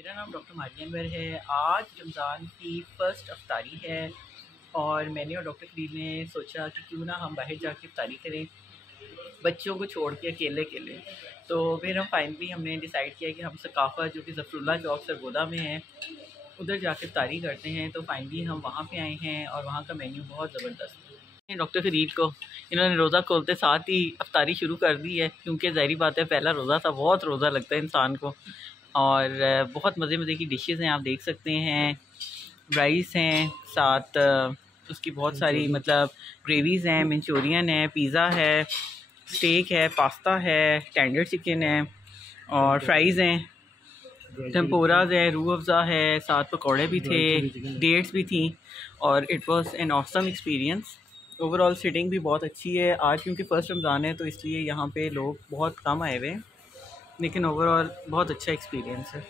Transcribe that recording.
मेरा नाम डॉक्टर मारिया अनवर है। आज रमज़ान की फ़र्स्ट अफ्तारी है और मैंने और डॉक्टर खलील ने सोचा कि क्यों ना हम बाहर जाके अफ्तारी करें बच्चों को छोड़ के अकेले अकेले। तो फिर हमने डिसाइड किया कि हम सकाफ़ा जो कि ज़फ़रुल्लाह चौक सरगोदा में है उधर जाके अफ्तारी करते हैं। तो फाइनली हम वहाँ पे आए हैं और वहाँ का मेन्यू बहुत ज़बरदस्त है। डॉक्टर खलील को इन्होंने रोज़ा खोलते साथ ही अफ्तारी शुरू कर दी है, क्योंकि ज़ाहिर बात है पहला रोज़ा था, बहुत रोज़ा लगता है इंसान को। और बहुत मज़े मज़े की डिशेज़ हैं, आप देख सकते हैं। राइस हैं, साथ उसकी बहुत सारी मतलब ग्रेवीज़ हैं, मंचूरियन है, पिज़्ज़ा है, स्टेक है, पास्ता है, टेंडर चिकन है और फ्राइज़ हैं, टेम्पोराज है, रूह अफ़ज़ा है, साथ पकौड़े भी थे, डेट्स भी थी। और it was an awesome experience. Overall seating भी बहुत अच्छी है। आज क्योंकि फ़र्स्ट रमज़ान है तो इसलिए यहाँ पे लोग बहुत कम आए हुए हैं, लेकिन ओवरऑल बहुत अच्छा एक्सपीरियंस है।